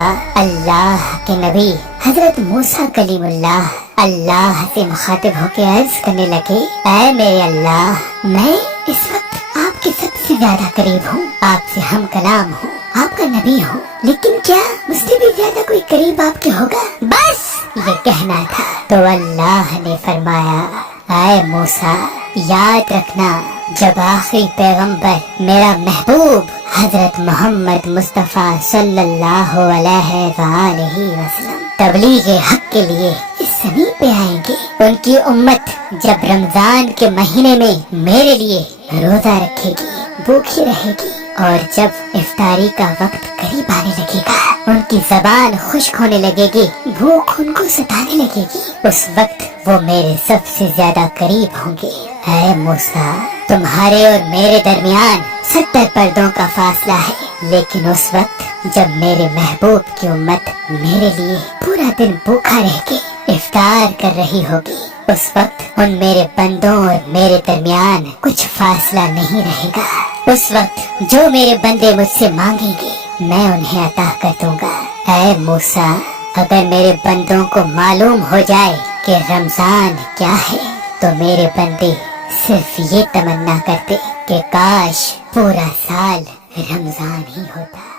अल्लाह के नबी हजरत मूसा कलीमुल्लाह अल्लाह से मुखातिब होकर अर्ज करने लगे, ऐ मेरे अल्लाह, मैं इस वक्त आपके सबसे ज्यादा करीब हूँ, आपसे हम कलाम हूँ, आपका नबी हूँ, लेकिन क्या मुझसे भी ज्यादा कोई करीब आपके होगा? बस ये कहना था। तो अल्लाह ने फरमाया, ऐ मूसा, याद रखना, जब आखिरी पैगंबर मेरा महबूब हजरत मोहम्मद मुस्तफ़ा सल्लल्लाहु अलैहि वसल्लम तबलीग हक के लिए इस ज़मीन पे आएंगे, उनकी उम्मत जब रमजान के महीने में मेरे लिए रोजा रखेगी, भूखी रहेगी, और जब इफ्तारी का वक्त करीब आने लगेगा, उनकी जबान खुश्क होने लगेगी, भूख उनको सताने लगेगी, उस वक्त वो मेरे सबसे ज्यादा करीब होंगे। ऐ मूसा, तुम्हारे और मेरे दरमियान 70 पर्दों का फासला है, लेकिन उस वक्त जब मेरे महबूब की उम्मत मेरे लिए पूरा दिन भूखा रह के इफ्तार कर रही होगी, उस वक्त उन मेरे बंदों और मेरे दरमियान कुछ फासला नहीं रहेगा। उस वक्त जो मेरे बंदे मुझसे मांगेंगे मैं उन्हें अता कर दूंगा। ऐ मूसा, अगर मेरे बंदों को मालूम हो जाए कि रमजान क्या है, तो मेरे बंदे सिर्फ ये तमन्ना करते कि काश पूरा साल रमजान ही होता।